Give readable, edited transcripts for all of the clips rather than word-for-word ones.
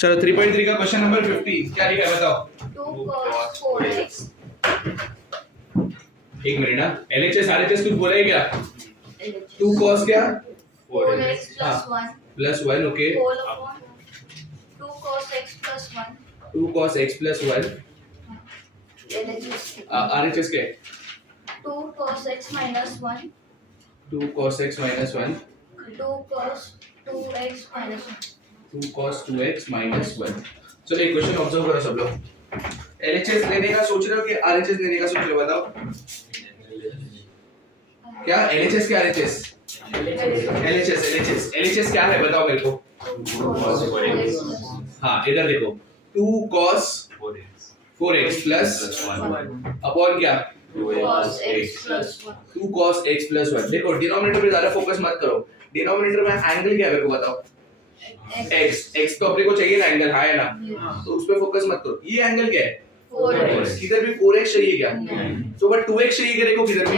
चलो 3.3 का question number 15 क्या लिखा है बताओ। 2 cos 4x एक मिनट ना, एलएचएस आरएचएस कुछ बोला है क्या? 2 cos क्या 4x हाँ plus 1 plus 1 okay whole upon 2 cos x plus 1 2 cos x plus 1 RHS क्या है? 2 cos x minus 1 2 cos x minus 1 2 cos 2x minus 1 2 cos 2x minus 1। चलो एक क्वेश्चन ऑब्जर्व करो सब लोग। एलएचएस लेने का सोच रहे हो कि आरएचएस लेने का सोच रहे हो बताओ। क्या एलएचएस क्या आरएचएस? एलएचएस क्या है बताओ मेरे को। हाँ इधर देखो 2 cos 4x plus अपॉन क्या 2 cos x plus 1 2 cos x plus 1। देखो डिनोमिनेटर पे ज्यादा फोकस मत करो, डिनोमिनेटर में एंगल क्या है मेरे को बताओ। x तो अपने को चाहिए ना, एंगल है ना, तो उस पे फोकस मत करो। ये एंगल क्या है 4x किधर भी 4x चाहिए क्या? तो बट 2x चाहिए क्या? देखो किधर भी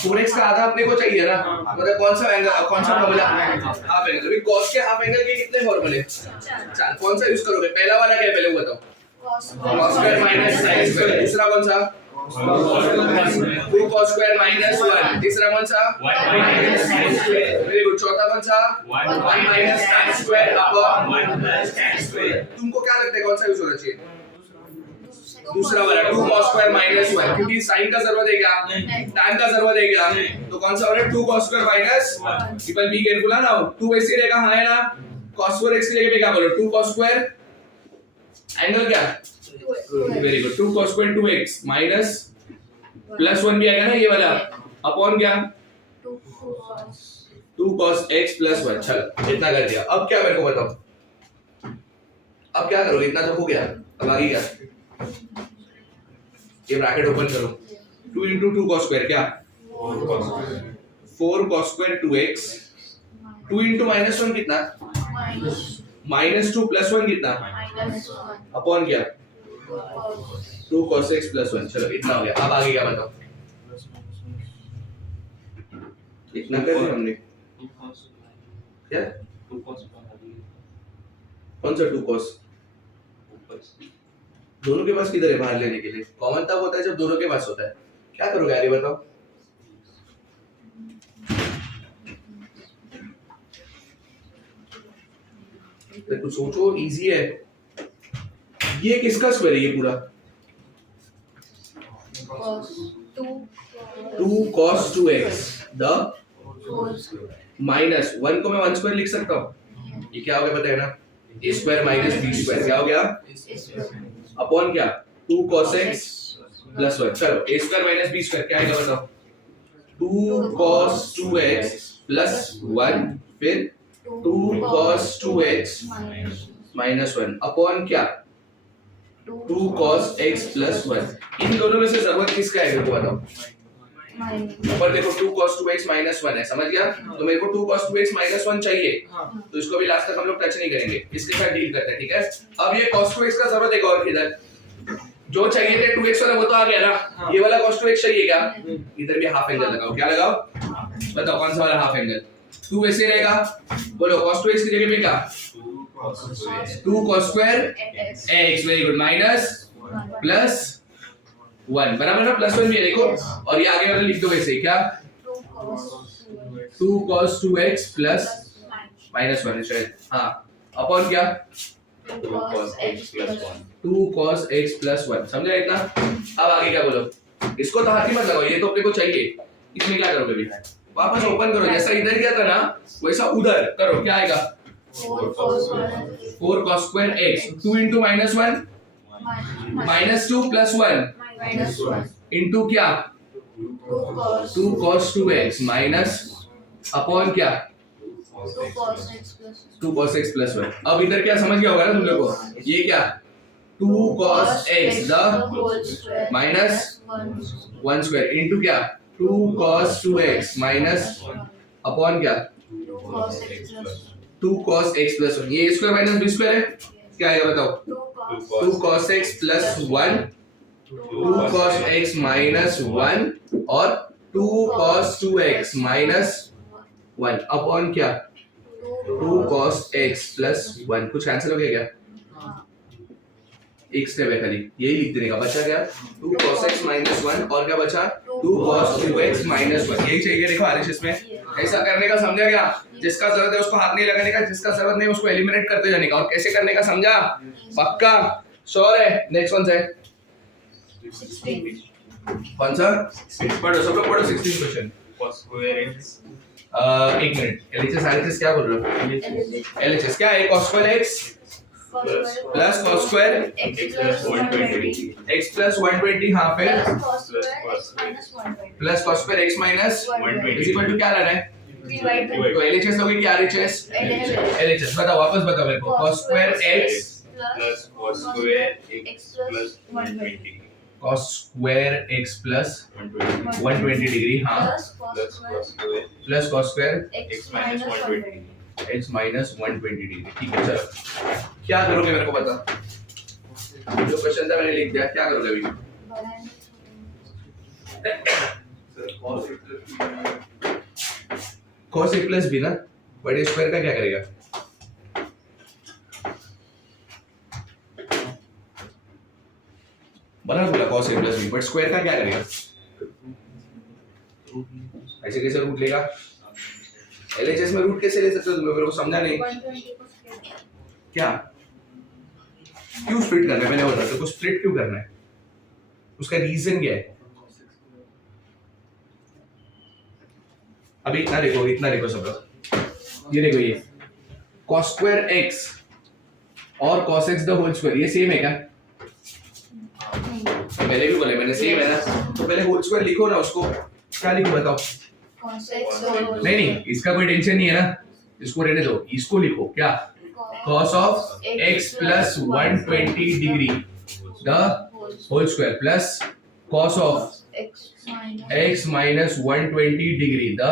4x का आधा अपने को चाहिए ना, मतलब कौन सा एंगल, कौन सा फॉर्मूला हाफ एंगल। अभी cos के हाफ एंगल के कितने फॉर्मूले? चार। कौन सा यूज करोगे? पहला वाला क्या है पहले वो बताओ। cos square minus sin square. दूसरा कौन सा 2 cos स्क्वायर माइनस 1। तीसरा कौन सा 1 minus sin square. Very good. चौथा कौन सा 1 minus tan square upon 1 plus tan square. तुमको क्या लगता है कौन सा यूज होना चाहिए? दूसरा वाला 2 cos स्क्वायर माइनस 1, क्योंकि sin का जरूरत है क्या, tan का जरूरत है क्या, तो कौन सा वाला 2 cos square minus 1। People be careful ना, 2 ऐसे रहेगा हाँ है ना, cos 4x के लिए क्या बोलो 2 cos स्क्वायर एंगल क्या, very good 2 cos square 2x minus plus 1 भी आएगा ना ये वाला अपॉन क्या 2 cos x प्लस 1। चलो इतना कर दिया। अब क्या मेरे को बताओ, अब क्या करोगे? इतना तो हो गया, अब आगे क्या? ये ब्रैकेट ओपन करो 2 into 2 cos स्क्वायर क्या 4 cos square 2x 2 into minus 1 कितना minus 2 plus 1 कितना अपॉन क्या 2 cos x plus 1। चलो इतना हो गया। अब आगे क्या बताओ। इतना कर दिया हमने क्या, कौन सा 2 cos? दोनों के पास किधर है बाहर लेने के लिए? कॉमन तब होता है जब दोनों के पास होता है। क्या करोगे आगे बताओ। तो कुछ सोचो, इजी है। ये किसका स्क्वायर है ये पूरा? 2 cos 2x द माइनस 1 को मैं 1 स्क्वायर लिख सकता हूँ। ये क्या हो गया बताया ना, a square minus b square क्या हो गया अपॉन क्या 2 cos x प्लस 1। चलो a square minus b square क्या आएगा बताओ। 2 cos 2x प्लस 1 फिर 2 cos 2x माइनस 1 अपॉन क्या 2 cos x प्लस 1। इन दोनों में से जरूरत किसका है मेरे को बताओ। ऊपर देखो 2 cos 2x माइनस 1 है, समझ गया? तो मेरे को 2 cos 2x माइनस 1 चाहिए, तो इसको भी लास्ट तक हम लोग टच नहीं करेंगे, इसके साथ डील करते हैं ठीक है। अब ये cos 2x का जरूरत है और किधर जो चाहिए थे 2x वाला वो तो आ गया ना, ये वाला cos 2x चाहिए क्या? इधर भी हाफ एंगल लगाओ। क्या लगाओ बताओ, कौन सा वाला हाफ एंगल? 2 ऐसे रहेगा, बोलो cos 2x की जगह पे क्या 2 cos square x, very good minus plus 1 बराबर ना, प्लस 1 भी है देखो, और ये आगे वाला लिख दो वैसे क्या 2 cos 2x प्लस माइनस 1 शायद, हाँ अपॉन क्या 2 cos x प्लस 1। समझा इतना? अब आगे क्या बोलो, इसको तो हाथ ही मत लगाओ, ये तो अपने को चाहिए। इसमें क्या करोगे भी, वापस ओपन करो, जैसा इधर किया था ना वैसा उधर करो। क्या आएगा 4 cos square x 2 into minus 1 minus 2 plus 1 into क्या 2 cos 2x minus अपॉन क्या 2 cos x plus 1। अब इधर क्या समझ गया होगा ना तुम लोग को, ये क्या 2 cos x the minus 1 square into क्या 2 cos 2x minus अपॉन क्या 2 cos x plus 1। ये a square minus b square है, क्या आएगा बताओ 2 cos x plus 1 2 cos x minus 1 और 2 cos 2x minus 1 अपॉन क्या 2 cos x plus 1। कुछ कैंसिल हो गया क्या? एक स्टेप है खाली, यही लिख देने का। बचा क्या? 2 cos x minus 1 और क्या बचा? 2 cos 2x minus 1। यही चाहिए देखो आरएचएस में। ऐसा करने का समझा क्या? जिसका जरूरत है उसको हाथ नहीं लगाने का, जिसका जरूरत नहीं उसको एलिमिनेट करते जाने का। और कैसे करने का समझा? पक्का श्योर है? नेक्स्ट कौन सा है? 16 कौन सा? पढ़ो सब लोग पढ़ो 16 क्वेश्चन। cos square x एक मिनट, एलएचएस आरएचएस क्या बोल रहे हो? एलएचएस क्या है? cos square x plus cos square x plus 120 x plus 120 हाँ फिर plus cos square x minus 120 plus cos square x minus 120 is equal to क्या लाना है? 3/2 तो एलएचएस लोगे कि आरएचएस? एलएचएस बताओ, वापस बताओ मेरे को। cos square x plus cos square x plus 120 cos square x plus 120 degree हाँ plus cos square plus cos square x minus 120 x minus 120 degree. ठीक है चलो, क्या करोगे मेरे को बता। जो क्वेश्चन था मैंने लिख दिया, क्या करोगे अभी? cos a plus b ना, बड़े स्क्वायर का क्या करेगा? बना बोला cos a plus b, but square का क्या करेगा? ऐसे कैसे रूट लेगा? एलएचएस में रूट कैसे ले सकते हो तुम? मेरे को समझा नहीं 120 को स्क्वायर क्या? क्यों स्प्लिट करना है? मैंने बोला तो स्प्लिट क्यों करना है? उसका रीजन क्या है? अभी इतना देखो सब लोग, ये देखो ये cos square x और cos x the whole square ये सेम है क्या? पहले भी बोले मैंने सेम है ना, तो पहले होल स्क्वायर लिखो ना उसको। क्या लिखो बताओ? cos x नहीं इसका कोई टेंशन नहीं है ना, इसको रहने दो। इसको लिखो क्या? cos of x plus 120 degree the whole square plus cos of x minus 120 degree the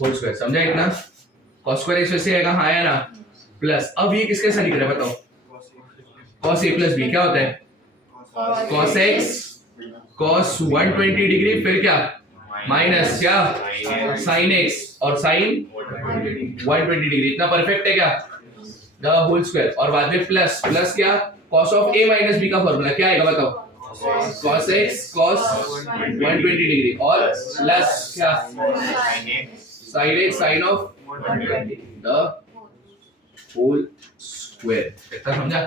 whole square. समझा इतना? cos स्क्वायर x वैसे आएगा हाँ या ना, प्लस अब ये किसके साथ लिख रहा है बताओ? cos a plus b क्या होता है? cos x cos 120 डिग्री फिर क्या? माइनस क्या? sin x और sin 120 डिग्री। इतना परफेक्ट है क्या? द होल स्क्वायर और बाद में प्लस क्या? cos of a minus b का फॉर्मूला क्या आएगा बताओ? cos x cos 120 डिग्री और प्लस क्या? sin x sin of the whole square. इतना समझा?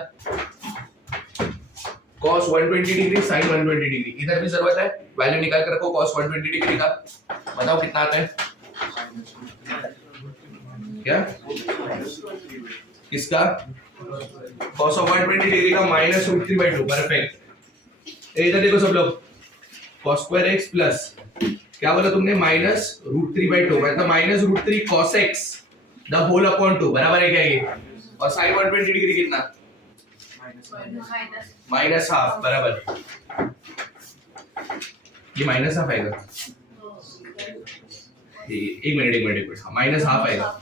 cos 120 डिग्री sin 120 डिग्री, इधर भी जरूरत है वैल्यू निकाल कर रखो cos 120 डिग्री का। बताओ कितना आता है? क्या? किसका? cos of 120 डिग्री का माइनस रूट 3/2। परफेक्ट। इधर देखो सब लोग, cos square x प्लस क्या बोला तुमने? माइनस रूट 3/2 मतलब minus root 3 cos x the whole upon 2 बराबर है क्या ये? और sin 120 डिग्री कितना? माइनस हाफ बराबर। ये माइनस हाफ आएगा, एक मिनट हाँ माइनस हाफ आएगा,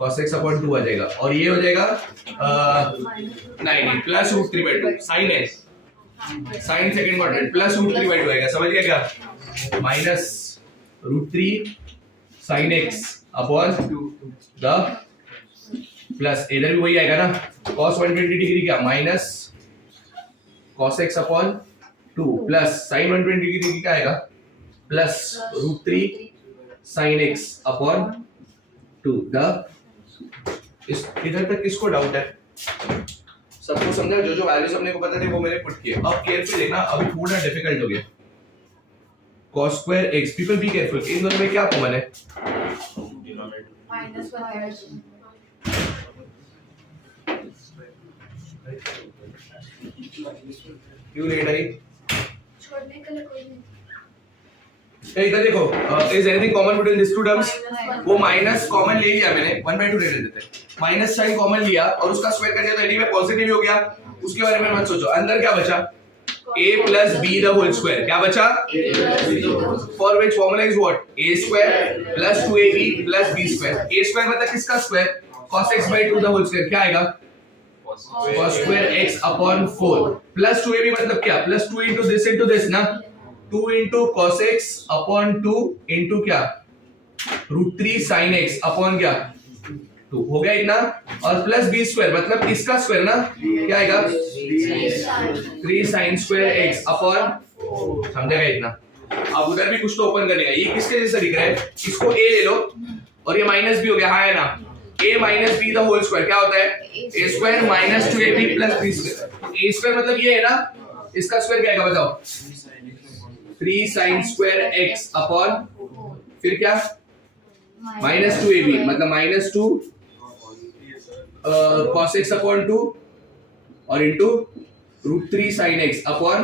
cos x अपॉन 2 आ जाएगा और ये हो जाएगा नहीं plus root 3/2 sin x sin second quadrant plus root 3/2 आएगा। समझ गया क्या? Minus root 3 sin x upon the plus इधर भी वही आएगा ना, cos 120 डिग्री क्या? Minus cos x upon 2 plus sin 120 degree क्या आएगा? Plus root 3 sin x upon 2 the. इस इधर तक किसको डाउट है? सबको समझा? जो वैल्यूज अपने को पता थे वो मैंने पुट किए। अब केयरफुल देखना, अभी थोड़ा डिफिकल्ट हो गया। cos square x, people be careful, इन दोनों में क्या कॉमन है? minus 1 क्यों लेट आई? छोड़ने के लिए कोई नहीं। इधर देखो, is anything common between this two terms? वो माइनस कॉमन ले लिया मैंने, 1/2 ले लेते हैं। माइनस साइन कॉमन लिया और उसका स्क्वायर कर दिया तो एनीवे पॉजिटिव ही हो गया। उसके बारे में मत सोचो। अंदर क्या बचा? a plus b the whole square। क्या बचा? For which formula is what? a square plus 2ab plus b square। a square मतलब किसका square? cos x by 2 the whole square। क्या आएगा? cos square x upon 4 plus 2ab मतलब क्या? plus 2 into this ना, 2 into cos x upon 2 into क्या? root 3 sin x upon क्या? 2 हो गया इतना, और प्लस बी स्क्वायर मतलब इसका स्क्वायर ना, क्या आएगा 3 sin स्क्वायर x अपॉन, समझेगा इतना। अब उधर भी कुछ तो ओपन करने का, ये किसके जैसा दिख रहा है, इसको a ले लो और ये माइनस बी हो गया, हाँ है ना, a minus B the whole square क्या होता है a square minus 2ab plus b square. a square मतलब ये है ना, इसका स्क्वायर क्या आएगा बताओ, 3 sin स्क्वायर x अपॉन फिर क्या माइनस 2ab मतलब माइनस 2 cos x अपॉन 2 और इंटू √3 sin x अपॉन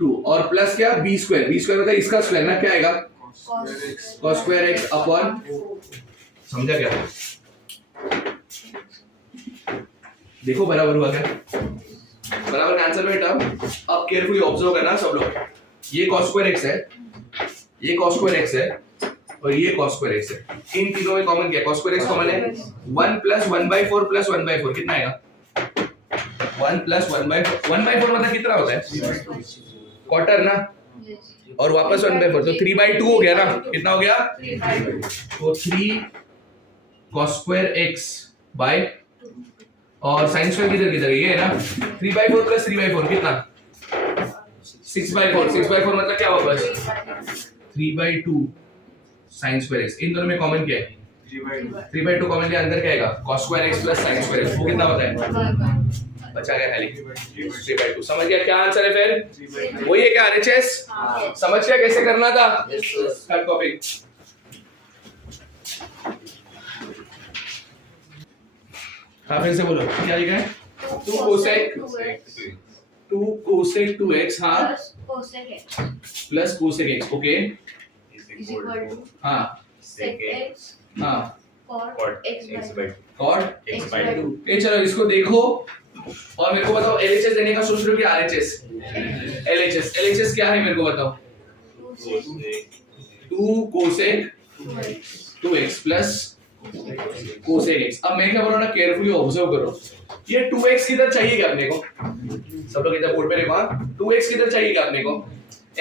2 और प्लस क्या b स्क्वायर मतलब इसका स्क्वायर ना, क्या आएगा cos स्क्वायर x अपॉन, समझा क्या, देखो बराबर हुआ क्या, बराबर का आंसर बेटा। अब केयरफुली ऑब्जर्व करना सब लोग, ये cos स्क्वायर x है, ये cos स्क्वायर x है और ये cos स्क्वायर x है, इन तीनों में कॉमन क्या है, cos स्क्वायर x कॉमन है, 1 प्लस 1/4 प्लस 1/4 कितना आएगा, 1 प्लस 1/4 मतलब कितना होता है क्वार्टर ना, और वापस 1/4 तो 3/2 हो गया ना, कितना हो गया, तो 3 cos स्क्वायर x बाय, और sin स्क्वायर किधर किधर ये है ना, 3/4 प्लस 3/4 कितना 6/4 मतलब क्या वापस 3/2 sin स्क्वायर x, इन दोनों में कॉमन क्या है 3/2 कॉमन लिया, अंदर क्या आएगा cos square x plus sin square x, वो कितना होता है, बचा गया खाली 3/2। समझ गया क्या आंसर है, फिर वही है क्या RHS, समझ गया कैसे करना था, कट कॉपी। हाँ फिर से बोलो क्या लिखा है, 2 cosec 2x हाँ प्लस cosec x ओके हाँ हाँ cot x by 2 ये चलो इसको देखो और मेरे को बताओ LHS देने का सोच रहे हो कि RHS, LHS क्या है मेरे को बताओ, 2 cosec 2x plus cosec x। अब मैं क्या बोल रहा हूँ ना, केयरफुली ऑब्जर्व करो, ये 2x किधर चाहिए क्या अपने को, सब लोग इधर बोर्ड पे देखो, 2x किधर चाहिए क्या अपने को,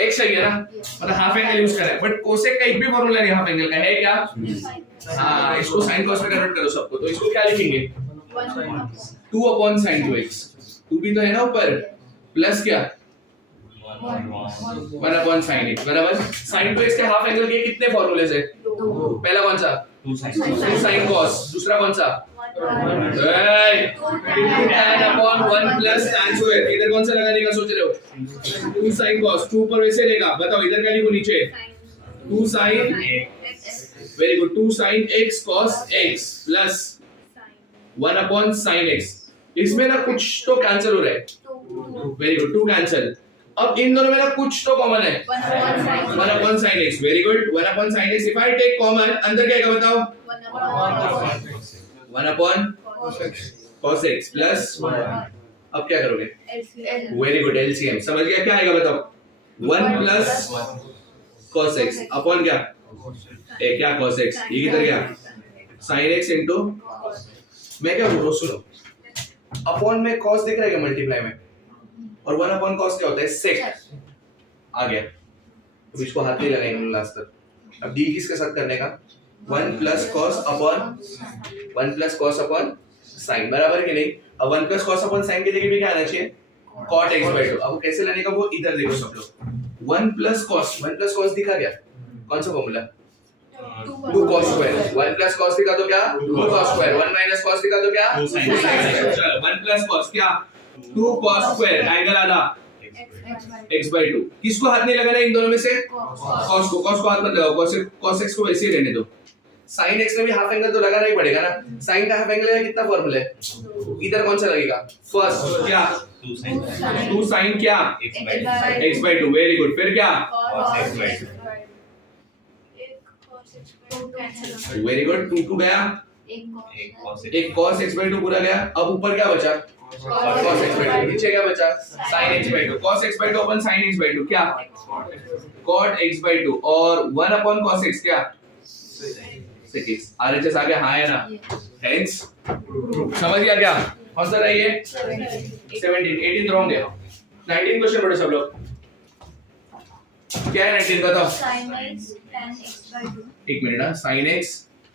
x चाहिए ना, मतलब हाफ एंगल यूज करें, बट cosec का एक भी फॉर्मूला नहीं हाफ एंगल का है क्या, हाँ इसको sin cos में कन्वर्ट करो सबको, तो इसको क्या लिखेंगे 2 अपॉन sin 2x, 2 भी तो है ना ऊपर, प्लस क्या 1 अपॉन sin x बराबर, sin 2x के हाफ एंगल के कितने फॉर्मूले है, पहला कौन सा 2 sin cos, दूसरा कौन सा tan upon 1 plus tan square, इधर कौन सा लगाने का सोच रहे हो 2 sin cos, 2 ऊपर वैसे लेगा, बताओ इधर क्या लिखो नीचे 2 sin, very good 2 sin x cos x plus 1 upon sin x, इसमें ना कुछ तो कैंसिल हो रहा है, वेरी गुड 2 कैंसिल, अब इन दोनों में ना कुछ तो कॉमन है 1 upon sin x, very good 1 upon sin x, if I take common अंदर क्या आएगा बताओ 1 अपॉन cos x प्लस, अब क्या करोगे, वेरी गुड LCM, समझ गया क्या आएगा बताओ 1 प्लस cos x अपॉन क्या क्या cos x, ये किधर गया sin x इनटू, मैं क्या बोल रहा हूँ सुनो, अपॉन में cos दिख रहा है मल्टीप्लाई में, और 1 अपॉन cos क्या होता है sec, आ गया, अब इसको हाथ नहीं लगाएंगे लास्ट तक, अब d किसके साथ करने का 1 प्लस cos अपॉन sin बराबर है कि नहीं, अब 1 प्लस cos अपॉन sin की जगह पे क्या आना चाहिए cot x by 2, अब वो कैसे लाने का वो इधर देखो सब लोग, 1 प्लस cos दिखा गया, कौन सा formula 2 cos square, 1 plus cos दिखा तो क्या 2 cos स्क्वायर, 1 माइनस cos दिखा तो क्या 2 sin स्क्वायर, चलो 1 प्लस cos क्या 2 cos स्क्वायर, एंगल आधा x by 2, किसको हाथ नहीं लगाना इन दोनों में से cos को हाथ मत लगाओ, cos x को वैसे ही रहने दो, sin x में भी हाफ एंगल तो लगाना ही पड़ेगा ना, sin का हाफ एंगल है कितना फॉर्मूला है, इधर कौन सा लगेगा फर्स्ट क्या 2 sin क्या x by 2, वेरी गुड, फिर क्या cos x by 2, very good 2 गया, एक cos x by 2 पूरा गया, अब ऊपर क्या बचा cos x by 2, नीचे क्या बचा sin x by 2, cos x by 2 upon sin x by 2 क्या cot x by 2, और 1 upon cos x क्या sec x, RHS आ गया, हाँ है ना, hence समझ गया क्या, कौन सा रहा ये 17, 18 रॉन्ग है, 19 क्वेश्चन पढ़ो सब लोग, क्या है 19 बताओ, sin x tan x by 2 एक मिनट ना, sin x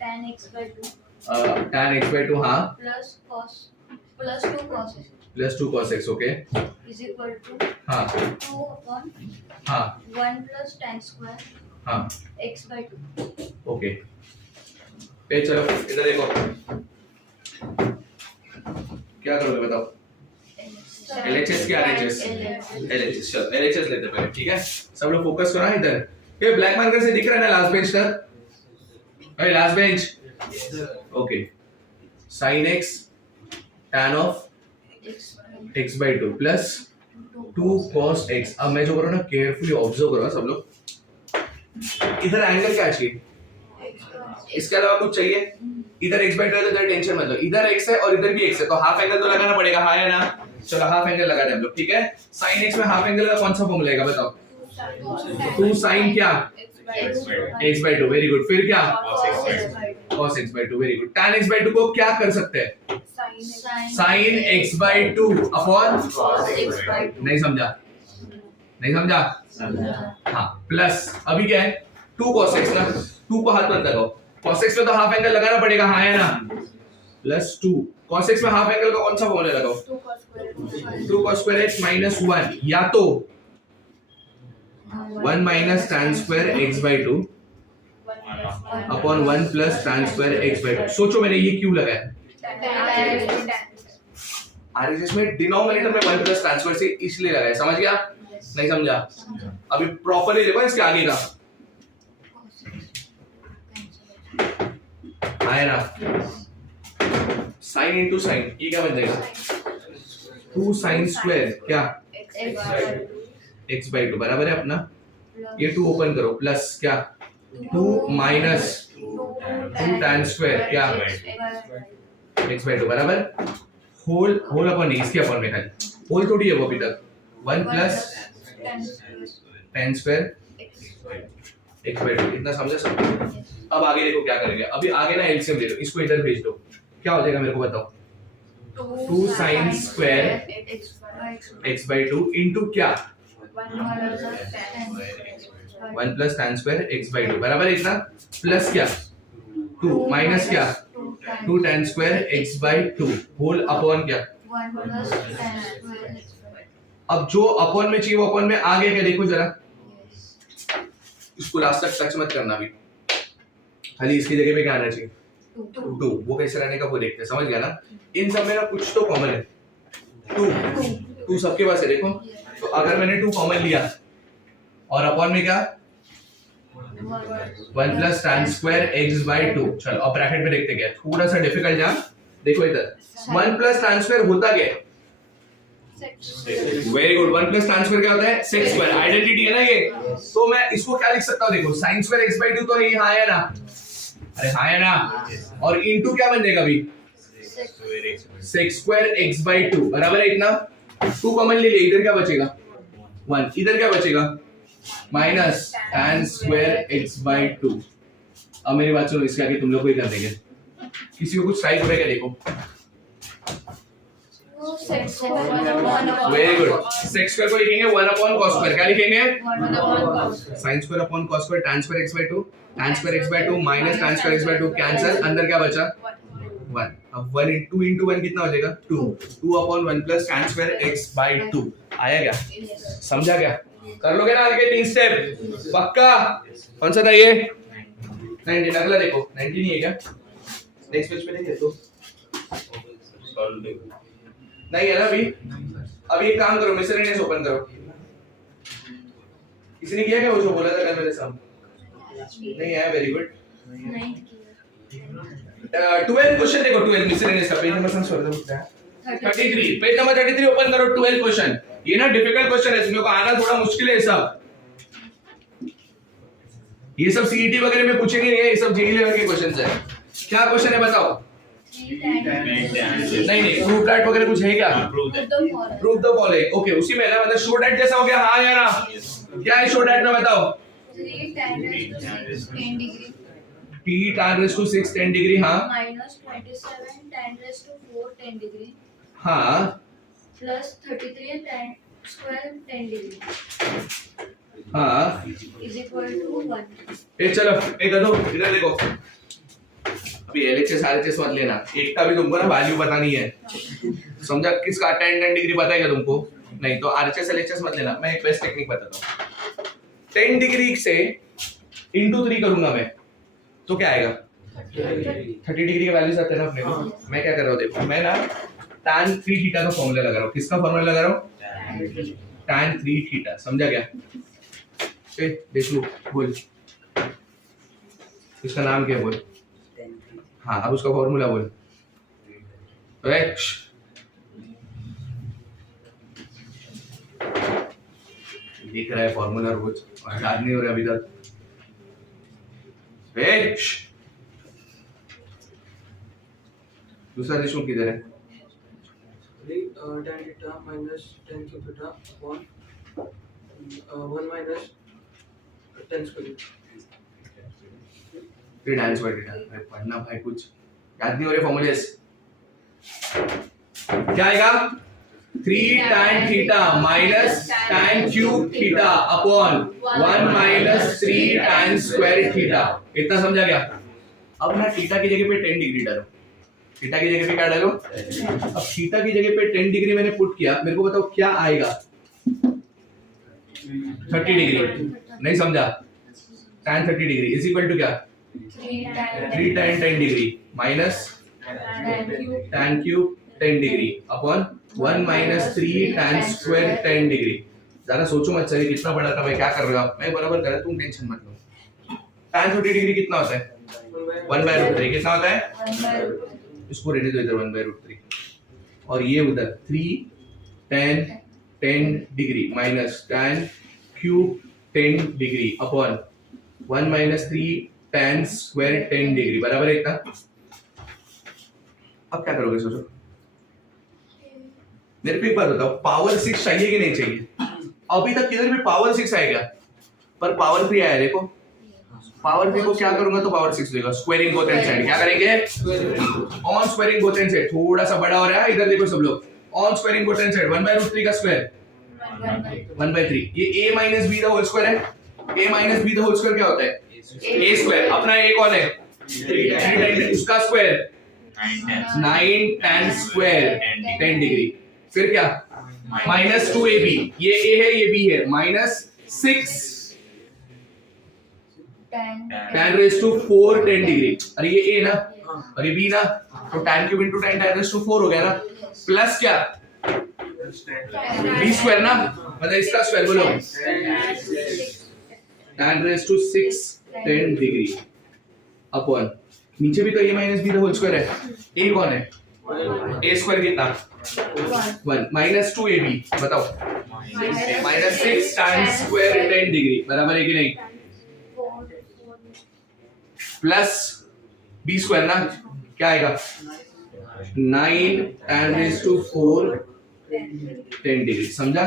tan x by 2 tan x by 2 हाँ plus 2 cos x plus 2 cos x okay is equal to हाँ 2 upon हाँ 1 plus tan square हाँ x by 2. ओके फिर चलो इधर देखो क्या करोगे बताओ LHS क्या LHS LHS चलो LHS लेते हैं पहले ठीक है सब लोग फोकस करो ना इधर ये ब्लैक मार्कर से दिख रहा है ना लास्ट बेंच तक अरे last bench okay sin x tan of x by 2 plus 2 cos x अब मैं जो करूँ ना केयरफुली ऑब्जर्व करो सब लोग इधर एंगल क्या चाहिए इसके अलावा कुछ चाहिए इधर x by 2 है तो इधर टेंशन मत लो इधर x है और इधर भी x है तो हाफ एंगल तो लगाना पड़ेगा हाँ है ना चलो हाफ एंगल लगा दे हम लोग ठीक है sin x में हाफ एंगल का कौन सा फॉर्मूला है बताओ 2 sin क्या x by 2 वेरी गुड फिर क्या cos x by 2 very good tan x by 2 को क्या कर सकते हैं sin x by 2 upon cos x by 2. नहीं समझा हाँ प्लस अभी क्या है 2 cos x ना 2 को हाथ मत लगाओ cos x में तो हाफ एंगल लगाना पड़ेगा हाँ है ना प्लस 2 cos x में हाफ एंगल का कौन सा फॉर्मूला लगाओ 2 cos square x minus 1 या तो 1 minus tan square x by 2 upon 1 plus tan square x by 2 सोचो मैंने ये क्यों लगाया RHS में डिनोमिनेटर में 1 plus tan square से इसलिए लगाया समझ गया नहीं समझा अभी प्रॉपर्ली देखो इसके आगे का आया ना sin into sin ये क्या बन जाएगा 2 sin square क्या x by 2 बराबर है अपना ये 2 ओपन करो प्लस क्या 2 minus 2 tan square क्या x by 2 बराबर होल अपन नहीं इसके अपन में खाली होल थोड़ी है वो अभी तक 1 plus tan square x by 2 इतना समझा सब अब आगे देखो क्या करेंगे अभी आगे ना एलसीएम ले लो इसको इधर भेज दो क्या हो जाएगा मेरे को बताओ 2 sin square x by 2 into क्या 1 plus tan square x by 2 बराबर है इतना प्लस क्या 2 माइनस क्या 2 tan square x by 2 whole upon क्या 1 plus tan square x by 2. अब जो अपॉन में चाहिए वो अपॉन में आ गया क्या देखो जरा इसको लास्ट तक टच मत करना भी खाली इसकी जगह पे क्या आना चाहिए 2 वो कैसे रहने का वो देखते हैं समझ गया ना इन सब में ना कुछ तो कॉमन है 2 सबके पास है देखो तो अगर मैंने 2 कॉमन लिया और अपॉन में क्या 1 plus tan square x by 2 चलो अब ब्रैकेट में देखते क्या थोड़ा सा डिफिकल्ट है देखो इधर 1 plus tan square होता क्या very good 1 plus tan square क्या होता है sec square आइडेंटिटी है ना ये तो मैं इसको क्या लिख सकता हूँ देखो sin square x by 2 तो ये हाँ है ना अरे हाँ है ना और इनटू क्या बन जाएगा अभी sec square x by 2 बराबर है इतना 2 कॉमन ले लिया इधर क्या बचेगा 1 इधर क्या बचेगा minus tan square x by 2 अब मेरी बात सुनो इसके आगे तुम लोग को ही कर देंगे किसी को कुछ स्ट्राइक हो रहा है क्या देखो वेरी गुड sec square को लिखेंगे 1 upon cos square क्या लिखेंगे sin square upon cos square tan square x by 2 tan square x by 2 minus tan square x by 2 cancel अंदर क्या बचा 1 अब 1 into 1 कितना हो जाएगा 2 upon 1 plus tan square x by 2 आया क्या समझा क्या कर लोगे ना आगे 3 स्टेप पक्का कौन सा था ये 19 अगला देखो 19 नहीं है क्या नेक्स्ट पेज पे देखिए तो नहीं है ना अभी एक काम करो मिसलेनियस ओपन करो किसी ने किया क्या वो जो बोला था कल मेरे सामने नहीं आया वेरी गुड 12 क्वेश्चन देखो 12 मिसलेनियस का page number sorry 33 page number 33 open करो 12 क्वेश्चन ये ना डिफिकल्ट क्वेश्चन है इसमें को आना थोड़ा मुश्किल है सब ये सब सीईटी वगैरह में पूछेंगे ये सब जेईई लेवल के क्वेश्चंस है क्या क्वेश्चन है बताओ नहीं प्रूफ दैट वगैरह कुछ है क्या प्रूफ द फॉलोइंग ओके उसी में ना मतलब शो दैट जैसा हो गया हाँ या ना क्या है शो दैट ना बताओ 3 tan raised to 6 10 degree t tan raised to 6 10 degree हाँ minus 27 tan raised to 4 10 degree हाँ plus 33 tan square 10 degree हाँ is equal to 1. चलो एक दो इधर देखो अभी एलएचएस आरएचएस मत लेना, एक का भी तुमको ना वैल्यू बतानी है, समझा? किसका tan डिग्री पता है क्या तुमको? नहीं तो आरएचएस एलएचएस मत लेना। मैं एक बेस्ट टेक्निक बताता हूँ। 10 डिग्री से इंटू 3 करूंगा मैं तो क्या आएगा? 30 डिग्री का वैल्यू आते हैं ना अपने को। मैं क्या कर रहा हूँ देखो, मैं ना tan 3 थीटा का फॉर्मूला लगा रहा हूँ। किसका फॉर्मूला लगा रहा हूँ? tan 3 theta. समझा क्या? देख लो, बोल इसका नाम क्या है, बोल। हाँ अब उसका फॉर्मूला बोल। लिख रहा है फॉर्मूला रोज और याद नहीं हो रहा अभी तक। दूसरा रिश्व किधर है? tan theta minus tan cube theta upon 1 minus tan square. फिर tan स्क्वायर थीटा। अरे पढ़ना भाई, कुछ याद नहीं हो रहे फॉर्मूले। क्या आएगा? 3 tan theta minus tan cube theta upon 1 minus 3 tan square theta. इतना समझा क्या? अब ना थीटा की जगह पे 10 डिग्री डालो। थीटा की जगह पे क्या डालो? अब थीटा की जगह पे 10 डिग्री मैंने पुट किया, मेरे को बताओ क्या आएगा? 30 डिग्री। नहीं समझा? tan 30 degree is equal to क्या? 3 tan 10 degree minus tan cube 10 degree upon 1 minus 3 tan square 10 degree. ज्यादा सोचो मत, चलिए कितना बड़ा था, मैं क्या कर रहे हो आप? मैं बराबर कर रहा हूं, तुम टेंशन मत लो। tan 30 डिग्री कितना होता है? 1/√3। कितना होता है? इसको रहने दो इधर, 1/√3। और ये उधर 3 tan 10 degree minus tan cube 10 degree upon 1 minus 3 tan square 10 degree बराबर है इतना। अब क्या करोगे सोचो। मेरे को एक बात बताओ, पावर 6 चाहिए कि नहीं चाहिए? अभी तक किधर भी पावर 6 आएगा, पर पावर 3 आया। देखो पावर 3 को क्या करूंगा तो पावर 6 देगा। स्क्वायरिंग बोथ एंड साइड क्या करेंगे? On squaring both end side. थोड़ा सा बड़ा हो रहा है, इधर देखो सब लोग। On squaring both end side 1/√3 का स्क्वायर 1/3। ये a minus B the whole square है। a minus B the whole square क्या होता है? a square. अपना a कौन है? 3 उसका स्क्वायर 9 tan स्क्वायर 10 डिग्री। फिर क्या? Minus 2ab। ये a है ये b है। Minus 6 tan raise to 4 10 degree. अरे ये a ना और ये b ना, तो tan cube into tan raise to 4 हो गया ना। प्लस क्या? b स्क्वायर ना, मतलब इसका स्क्वायर बोलो। tan raise to 6 10 degree upon नीचे भी तो a minus b the whole square है। a कौन है? a स्क्वायर कितना? 1 माइनस 2ab। बताओ माइनस 6 tan स्क्वायर 10 डिग्री बराबर है कि नहीं? प्लस b स्क्वायर ना, क्या आएगा? 9 tan रेज टू 4 10 डिग्री। समझा?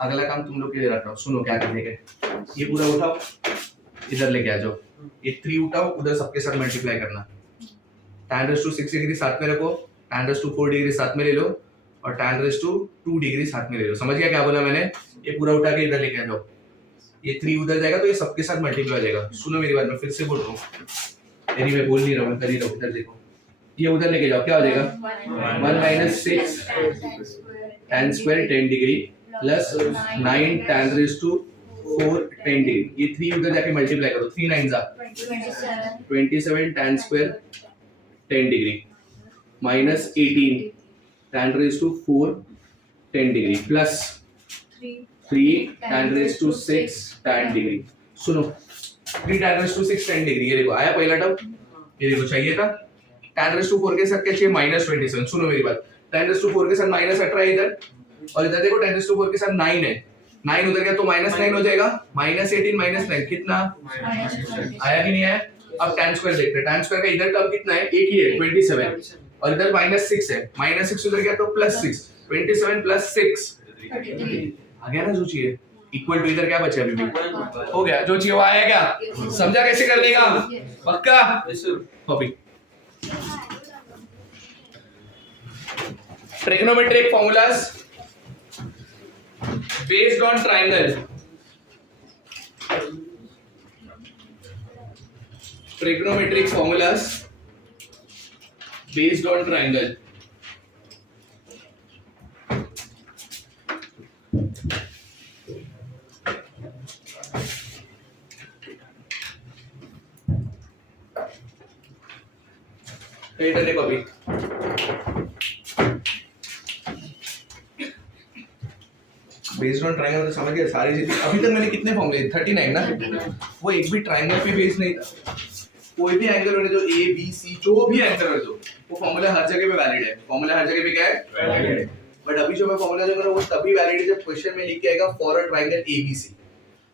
अगला काम तुम लोग के लिए रख रहा हूं, सुनो क्या करने का। ये पूरा उठाओ, इधर लेके आ जाओ। ये 3 उठाओ, उधर सबके साथ मल्टीप्लाई करना। tan रेज टू 6 डिग्री साथ में रखो, tan रेज टू 4 डिग्री साथ में ले लो और tan रेज टू 2 डिग्री साथ में ले लो। समझ गया क्या बोला मैंने? ये पूरा उठा के इधर लेके आ जाओ। ये 3 उधर जाएगा तो ये सबके साथ मल्टीप्लाई हो जाएगा। सुनो मेरी बात, मैं फिर से बोल रहा हूँ। यानी मैं बोल नहीं रहा हूँ, मैं कर ही रहा हूँ। इधर देखो, ये उधर लेके जाओ, क्या हो जाएगा? 1 minus 6 tan square 10 degree plus 9 tan raise to 4 10 degree. ये 3 उधर जाके मल्टीप्लाई करो। 3 9 27 tan square 10 degree minus 18 tan raise to 4 10 degree plus 3 tan raise to 6 10 degree. सुनो 3 tan रेज टू 6 10 डिग्री, ये देखो आया पहला टर्म। ये देखो चाहिए था tan रेज टू 4 के साथ क्या चाहिए? माइनस 27। सुनो मेरी बात, tan रेज टू 4 के साथ माइनस 18 है इधर, और इधर देखो tan रेज टू 4 के साथ 9 है। 9 उधर गया तो माइनस 9 हो जाएगा। माइनस 18 माइनस 9 कितना आया कि नहीं आया? अब tan स्क्वायर देखते हैं। tan स्क्वायर का इधर टर्म कितना है? एक ही है 27, और इधर माइनस 6 है। माइनस 6 उधर गया तो प्लस 6। 27 प्लस 6 आ गया ना जो चाहिए। इक्वल टू इधर क्या बचा अभी भी? हो गया जो चाहिए वो आया क्या? समझा कैसे करने का? पक्का? Copy. Trigonometric formulas based on triangle. trigonometric formulas based on triangle. इधर देखो अभी बेस्ड ऑन ट्रायंगल तो समझ गए सारी चीजें। अभी तक मैंने कितने फॉर्मूले 39 ना, वो एक भी ट्रायंगल पे बेस्ड नहीं था। कोई भी एंगल होने दो, ए बी सी जो भी एंगल होने दो, वो फॉर्मूला हर जगह पे वैलिड है। फॉर्मूला हर जगह पे क्या है? वैलिड है। बट अभी जो मैं फॉर्मूला दूंगा वो तभी वैलिड है जब क्वेश्चन में लिख के आएगा फॉर अ ट्रायंगल एबीसी।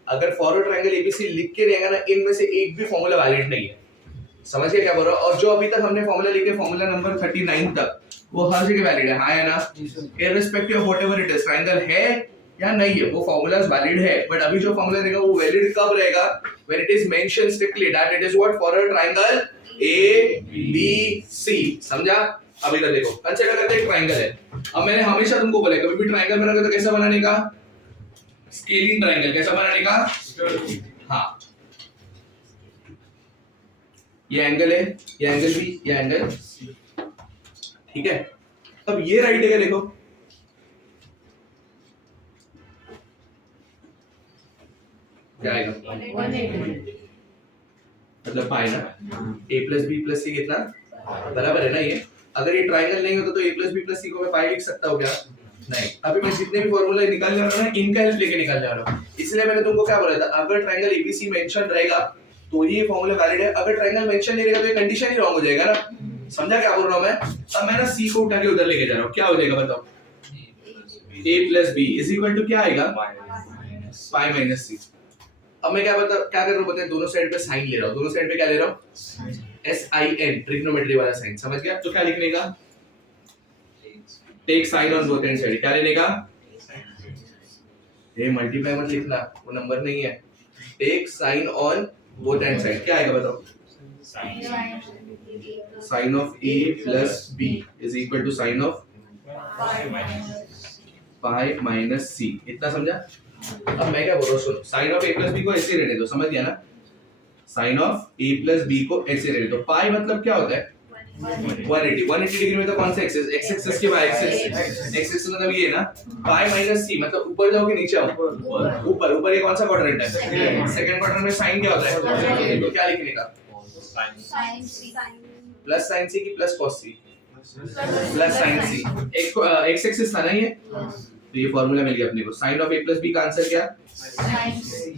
अगर फॉर अ ट्रायंगल एबीसी लिख के रहेगा ना, इनमें से एक भी फॉर्मूला वैलिड नहीं है। समझ गए क्या बोल रहा हूं? और जो अभी तक हमने फॉर्मूला लिखे फॉर्मूला नंबर 39 तक, वो हर जगह वैलिड है। हाँ है ना? Irrespective of whatever it is, triangle है या नहीं है, वो फॉर्मूलाज वैलिड है। बट अभी जो फॉर्मूला देगा वो वैलिड कब रहेगा? When it is mentioned strictly that it is what for a triangle A B C. समझा? अब इधर देखो, कंसीडर करते हैं ट्रायंगल है। अब मैंने हमेशा तुमको बोला कभी भी ट्रायंगल बनाओगे तो कैसा बनाने का? Scaling triangle. कैसा बनाने का? हाँ, ये एंगल है, ये एंगल भी, ये एंगल, ठीक है। अब ये राइट है क्या? देखो क्या आएगा? 180 मतलब पाई ना, a प्लस बी प्लस सी कितना बराबर है ना? ये अगर ये ट्रायंगल नहीं होता तो a प्लस बी प्लस सी को मैं पाई लिख सकता हूँ क्या? नहीं। अभी मैं जितने भी फॉर्मूला निकालने वाला हूँ ना, इनका हेल्प लेके निकालने वाला हूँ। इसलिए मैंने तुमको क्या बोला था, अगर ट्रायंगल एबीसी मेंशन रहेगा तो ये फॉर्मूला वैलिड है। अगर ट्रायंगल मेंशन नहीं रहेगा तो ये कंडीशन ही रॉन्ग हो जाएगा ना। समझा क्या बोल रहा हूँ मैं? अब मैं ना सी को उठा के उधर लेके जा रहा हूँ, क्या हो जाएगा बताओ? a plus B is equal to क्या आएगा? Pi minus C. अब मैं क्या कर रहा हूँ बताएं? दोनों साइड पे साइन ले रहा हूँ। दोनों साइड पे क्या ले रहा हूँ? SIN, ट्रिग्नोमेट्री वाला साइन। समझ गया? तो क्या लिखने का? Take sine on both end side. क्या लेने का? ये मल्टीप्लाई मत लिखना, वो नंबर नहीं है। Take sine on both end side. क्या आएगा बताओ? Sine of A plus B is equal to sine of pi minus C. इतना समझा? अब मैं क्या बोल रहा हूँ सुनो, sine of A plus B को ऐसे रहने दो। समझ गया ना? Sine of A plus B को ऐसे रहने दो। पाई मतलब क्या होता है? 180 डिग्री में तो कौन सा एक्सिस? एक्स एक्सिस के वाई एक्सिस। एक्स एक्सिस मतलब ये है ना। पाई माइनस सी मतलब ऊपर जाओगे नीचे आओ? ऊपर। ऊपर ये कौन सा क्वाड्रेंट है? सेकंड क्वाड्रेंट में साइन क्या होता है? तो क्या लिखने का? sin c प्लस साइन सी की प्लस कॉस सी? प्लस साइन सी। एक्स एक्सिस था ना ये? तो ये फार्मूला मिल गया अपने को। Sine of A plus B का आंसर क्या? sin c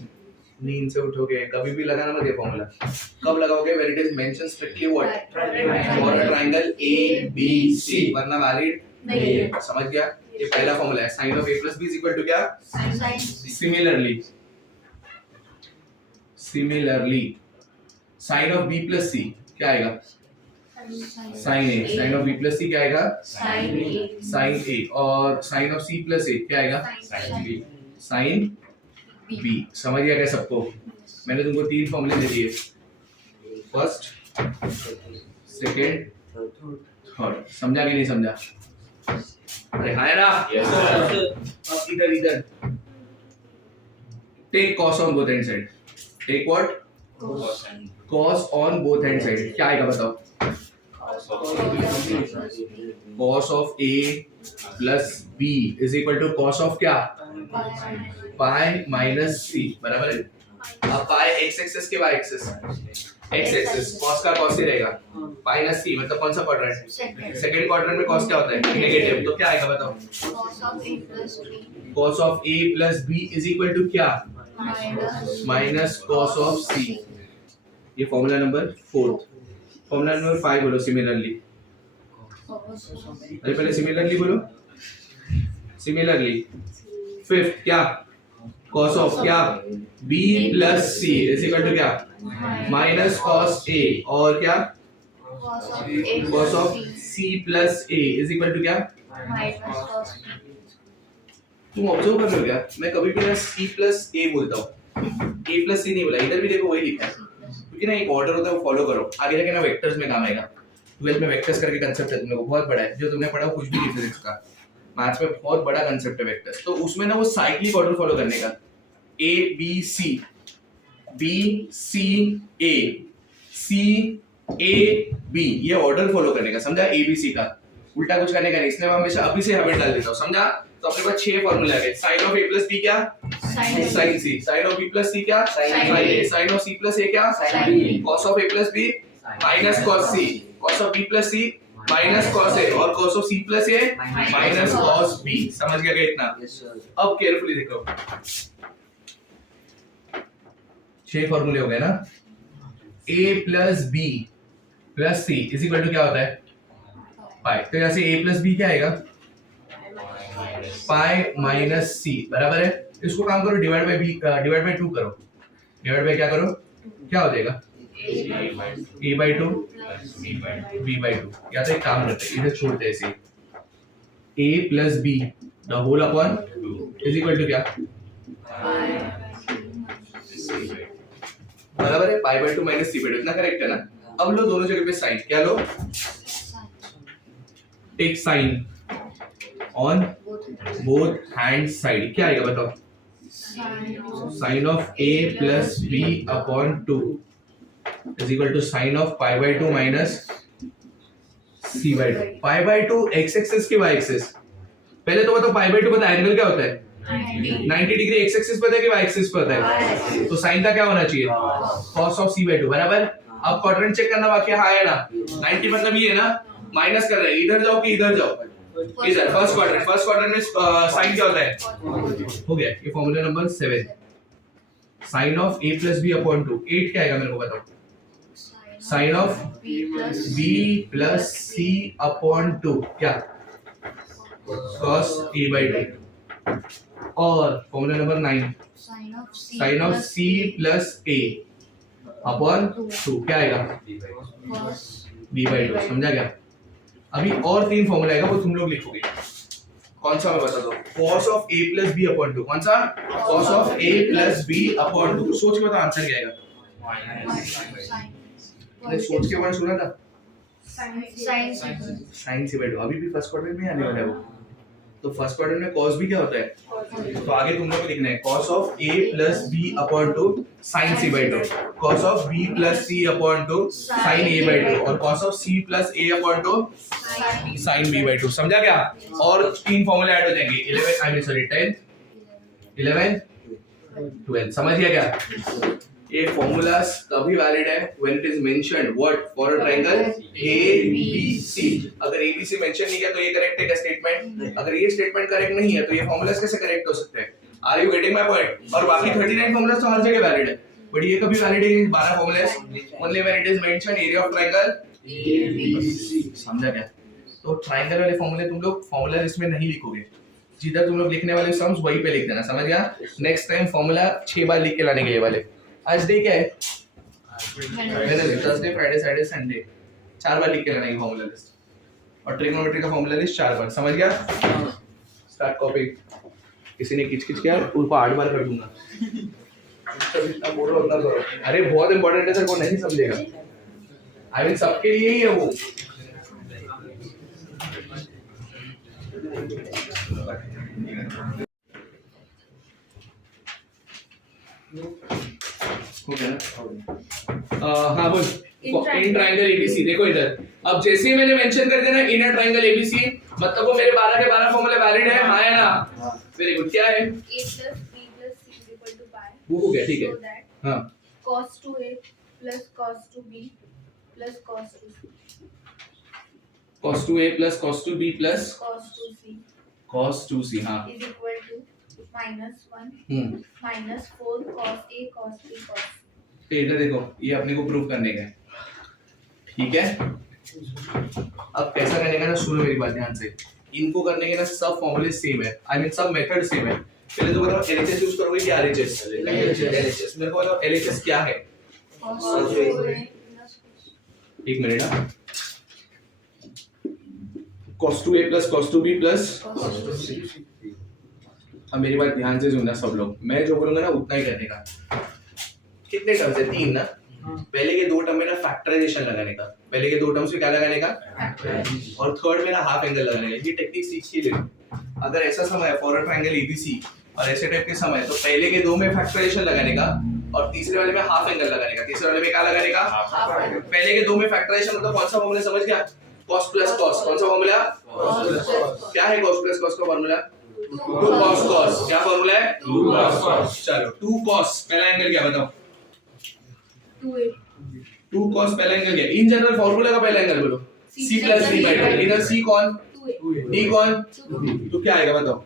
नींद से उठोगे कभी भी लगाना मत ये फार्मूला। कब लगाओगे? When it is mention strictly what for a triangle ABC, वरना वैलिड नहीं है। समझ गया? ये पहला फार्मूला है। Sine of A plus B is equal to क्या? sin c similarly sine of B plus C क्या आएगा? Sine A। Sine of B plus C क्या आएगा? Sine A। और sine of C plus A क्या आएगा? Sine B। समझ गया क्या सबको? मैंने तुमको 3 फॉर्मूले दे दिए, फर्स्ट, सेकेंड, थर्ड। समझा कि नहीं समझा? अरे हाँ ना? अब इधर take cos on both end side. Take what? Cos on both end side. क्या आएगा बताओ? Cos of A plus B is equal to cos of क्या? Pi minus C. बराबर है? अब पाई एक्स एक्सिस के Y axis. X axis cos का cos ही रहेगा। माइनस सी मतलब कौन सा क्वाड्रेंट? सेकंड क्वाड्रेंट में कॉस क्या होता है? नेगेटिव। तो क्या आएगा बताओ? cos of a plus b cos of A plus B is equal to क्या? Minus cos of C. ये फॉर्मूला नंबर 4। फॉर्मूला नंबर 5 बोलो सिमिलरली। अरे पहले सिमिलरली बोलो। सिमिलरली फिफ्थ क्या? कॉस ऑफ क्या? B plus C is equal to क्या? Minus cos A। और क्या? Cos of C plus A is equal to क्या? तुम ऑब्जर्व कर लो क्या? मैं कभी भी ना C प्लस A बोलता हूँ, A प्लस C नहीं बोला। इधर भी देखो वही लिखा है, क्योंकि ना एक ऑर्डर होता है वो फॉलो करो। आगे जाके ना वेक्टर्स में काम आएगा। 12th में वेक्टर्स करके कंसेप्ट है, तुम लोगों को बहुत बड़ा है, जो तुमने पढ़ा कुछ भी नहीं फिजिक्स का। मैथ्स में बहुत बड़ा कंसेप्ट है वेक्टर्स। तो उसमें ना वो साइक्लिक ऑर्डर फॉलो करने का। A B C B C A C A B, ये ऑर्डर फॉलो करने का, समझा? ए बी सी का, उल्टा कुछ करने का नहीं, इसलिए मैं हमेशा अभी से हैबिट डाल देता हूँ, समझा? तो अपने पास 6 फॉर्मूले आ गए। Sine of A plus B क्या? Sine C. Sine of B plus C क्या? Sine A. Sine of C plus A क्या? Sine B. Cos of A plus B minus cos C. Cos of B plus C minus cos A, और cos of C plus A minus cos B. समझ गया क्या इतना? अब carefully देखो, 6 फॉर्मूले हो गए ना। a plus B plus C is equal to क्या होता है? पाई। तो यहाँ से a प्लस बी क्या आएगा? पाई माइनस सी, बराबर है। इसको काम करो, divide by B, divide by 2 करो। डिवाइड बाय क्या करो? क्या हो जाएगा? a by 2 b by 2। या तो एक काम करते हैं, इधर छोड़ते हैं ऐसे, a plus B the whole upon is equal to क्या? बराबर है, pi by 2 minus C by 2, इतना करेक्ट है ना? अब लो दोनों जगह पे साइन, क्या लो? Take sine on both hand side, क्या आएगा बताओ? Sine of a plus b upon 2 is equal to sine of pi by 2 minus c by 2। Pi by 2 x axis की y एक्सिस? पहले तो बताओ पाई बाय 2 पता है एंगल क्या होता है? 90 डिग्री एक्स एक्सिस पता है कि वाई एक्सिस पता है? तो साइन का क्या होना चाहिए? cos ऑफ c बाय 2, बराबर। अब क्वाड्रेंट चेक करना बाकी है, हाँ है ना? 90 मतलब ये है ना, माइनस कर रहे हैं, इधर जाओ कि इधर जाओ? इधर। फर्स्ट क्वाड्रेंट में साइन क्या होता है? हो गया, ये formula number 7। Sine of a plus b upon 2, 8 क्या आएगा मेरे को बताओ? Sine of b plus c upon 2 क्या? cos a by 2। और formula number 9, sine of c plus a upon 2 क्या आएगा? b by 2। समझा क्या? अभी और 3 फॉर्मूला आएगा, वो तुम लोग लिखोगे। कौन सा मैं बता दो? cos of a plus b upon 2। कौन सा? cos of a plus b upon 2। सोच के बता आंसर क्या आएगा? अरे सोच के वर्ड सुना था? साइन से बैठो, अभी भी फर्स्ट क्वाड्रेंट में आने वाला है वो। तो फर्स्ट क्वाड्रेंट में cos भी क्या होता है? तो आगे तुम लोग को लिखना है cos of a plus b upon 2 sin c by 2, cos of b plus c upon 2 sin a by 2, और cos of c plus a upon 2 sin b by 2। समझा क्या? और 3 फॉर्मूले ऐड हो जाएंगे, 11 आई मीन सॉरी 10 11 12। समझ गया क्या? ये फॉर्मूलास तभी वैलिड है when it is mentioned what for a triangle ABC। अगर ABC मेंशन नहीं किया तो ये करेक्ट है क्या स्टेटमेंट? अगर ये स्टेटमेंट करेक्ट नहीं है तो ये फॉर्मूलास कैसे करेक्ट हो सकते हैं? Are you getting my point? और बाकी 39 फॉर्मूलास तो हर जगह वैलिड है, बट ये कभी वैलिड है 12 formulas only when it is mentioned area of triangle ABC। समझा क्या? तो ट्रायंगल वाले फॉर्मूले तुम लोग फॉर्मूला इसमें नहीं लिखोगे, जिधर तुम लोग लिखने वाले सम्स वहीं पे लिख देना। समझ गया? नेक्स्ट टाइम फॉर्मूला 6 बार लिख के लाने के ये वाले। आज डे क्या है? Wednesday, Thursday, Friday, Saturday, Sunday. 4 बार लिख के लाना है फॉर्मूला लिस्ट, और ट्रिग्नोमेट्री का फॉर्मूला लिस्ट 4 बार। समझ गया? Start copy. किसी ने किच किच किया, उनको 8 बार कर दूंगा। जितना बोल रहा हूं उतना करो। अरे बहुत इंपॉर्टेंट है सर, वो नहीं समझेगा। आई मीन सबके लिए ही है वो। हो गया ना? हाँ बोल। इन ट्रायंगल ABC देखो इधर। अब जैसे ही मैंने मेंशन कर दिया ना इनर ट्रायंगल ABC, मतलब वो मेरे 12 के 12 फॉर्मूले वैलिड है, हाँ है ना? Very good. क्या है? a plus b plus c is equal to pi. वो हो गया, ठीक है। So that हाँ cos 2a plus cos 2b plus cos 2c cos 2a plus cos 2b plus cos 2c cos 2c। हाँ is equal to minus 1 minus 4 cos a cos b cos c. तो इधर देखो, ये अपने को prove करने का है, ठीक है? अब कैसा करने का ना, सुनो मेरी बात ध्यान से। इनको करने के ना सब फॉर्मूले सेम है, आई मीन सब मेथड सेम है। पहले तो बताओ LHS यूज करोगे कि RHS? LHS। मेरे को बताओ LHS क्या है? cos 2a plus एक मिनट ना। cos 2a plus cos 2b plus cos 2c. अब मेरी बात ध्यान से सुनना सब लोग, मैं जो बोलूंगा ना उतना ही करने का। कितने टर्म्स है? 3 ना? पहले के 2 टर्म में ना फैक्टराइजेशन लगाने का, पहले के 2 टर्म्स में क्या लगाने का? और थर्ड में ना हाफ एंगल लगाने का। ये टेक्निक सीखिए ले। अगर ऐसा समय है फॉर अ ट्रायंगल ABC और ऐसे टाइप के समय तो पहले के 2 में फैक्टराइजेशन लगाने का, और तीसरे वाले में हाफ एंगल लगाने का, तीसरे वाले में क्या लगाने का, पहले के दो में फैक्टराइजेशन मतलब कौन सा फॉर्मूला समझ गया, cos प्लस cos, कौन सा फॉर्मूला, क्या है cos प्लस cos का फॉर्मूला, 2 cos cos, क्या फॉर्मूला है 2 cos cos। चलो 2 cos पहला एंगल क्या बताओ, 2 cos पहला एंगल क्या, इन जनरल फॉर्मूला का पहला एंगल बोलो, c प्लस d बाय 2, इधर c कौन, d कौन, तो क्या आएगा बताओ